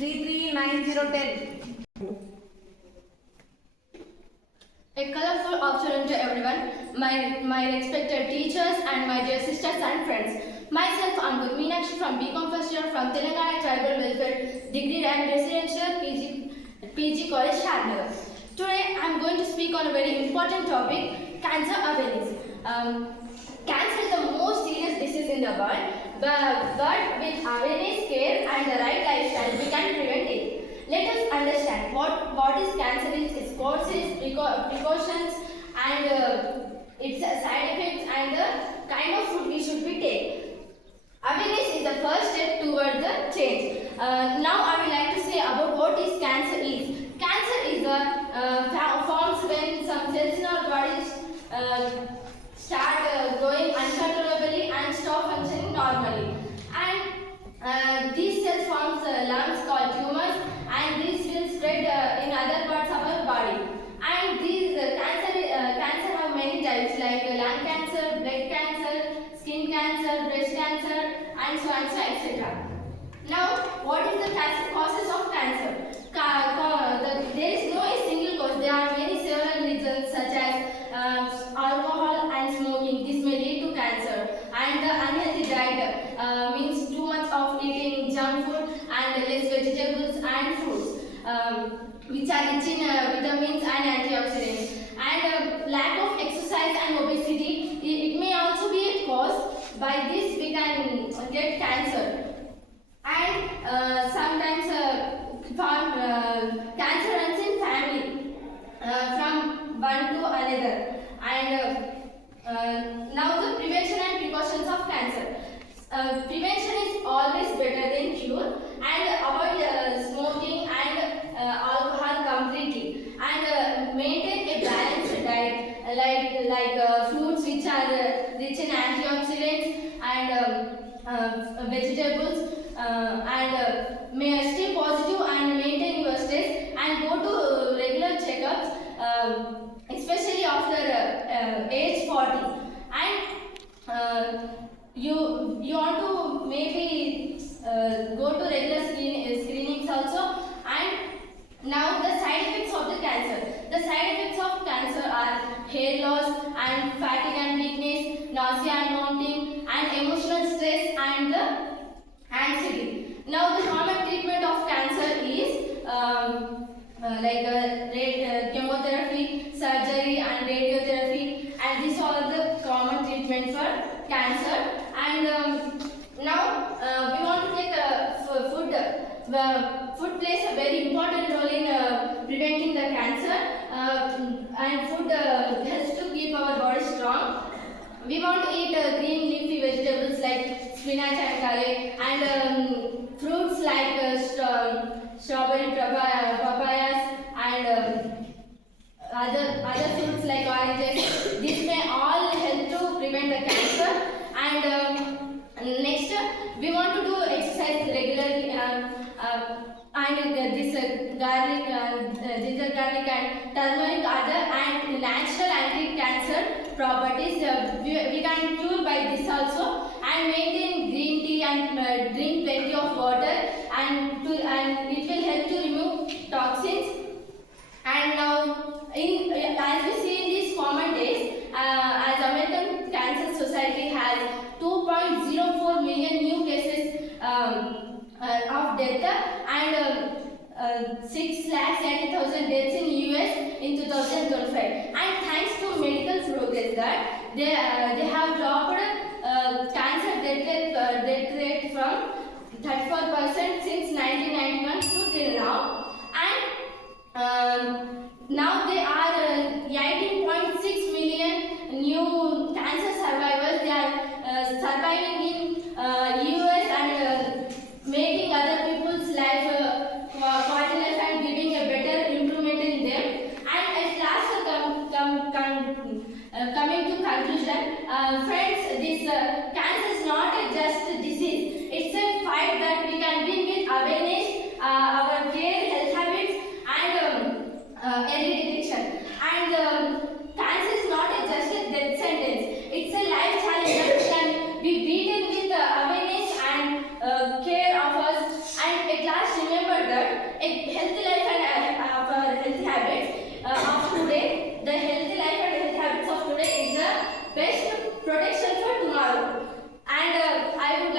339010. A colorful afternoon to everyone, my respected teachers and my dear sisters and friends. Myself, Ambud Meenakshi from BCom first year from Telangana Tribal Welfare Degree and Residential PG College, Sharnagar. Today, I am going to speak on a very important topic, cancer awareness. Cancer is the most serious disease in the world, but with awareness, care and the right lifestyle, we can prevent it. Let us understand what is cancer is, its causes, precautions and its side effects and the kind of food we should be take. Awareness is the first step towards the change. Now I would like to say about what is cancer is. Cancer is forms when some cells in our bodies start growing uncontrollably and stop functioning normally. And these cells forms lumps called tumors, and these will spread in other parts of our body. And these cancer have many types like lung cancer, blood cancer, skin cancer, breast cancer, and so on, so etc. Now, what is the causes of cancer? There is no a single cause. There are several reasons such as alcohol and smoking. This may lead to cancer. And the unhealthy diet means too much of eating junk food and less vegetables and fruits, which are rich in vitamins and antioxidants. And lack of exercise and obesity, it may also be a cause. By this we can get cancer. And sometimes cancer runs in family from one to another. And now the prevention and precautions of cancer. Prevention is always better than cure, and avoid smoking and alcohol completely, and maintain a balanced diet like fruits which are rich in antioxidants and vegetables, and may stay positive and maintain your stress and go to regular checkups, especially after age 40. And you want to maybe go to regular screenings also. And now the side effects of the cancer. The side effects of cancer are hair loss and fatigue and weakness, nausea and vomiting, and emotional stress and anxiety. Now the common treatment of cancer is chemotherapy, surgery and radiotherapy, and these are the common treatment for cancer. And now we want to take food. Food plays a very important role in preventing the cancer, and food helps to keep our body strong. We want to eat green leafy vegetables like spinach and kale, and fruits like strawberry, papayas, and other fruits like oranges. This may all help to prevent the cancer. And next, we want to do exercise regularly, and this garlic, ginger garlic and turmeric are the natural anti-cancer properties. We can cure by this also, and maintain green tea and drink plenty of water, and it will help to remove toxins. And now, as we see in these common days, as American Cancer Society has 2.04 million new cases of death, and 6,80,000 deaths in US in 2025. And thanks to medical progress, that they have dropped cancer death rate from 34% since 1991 to till now. And now there are 18.6 million new cancer survivors. They are surviving in US and making other people's life quality life and giving a better improvement in them. And at last, coming to conclusion, friends, this cancer is not just a disease. It's a fight that we can win with awareness.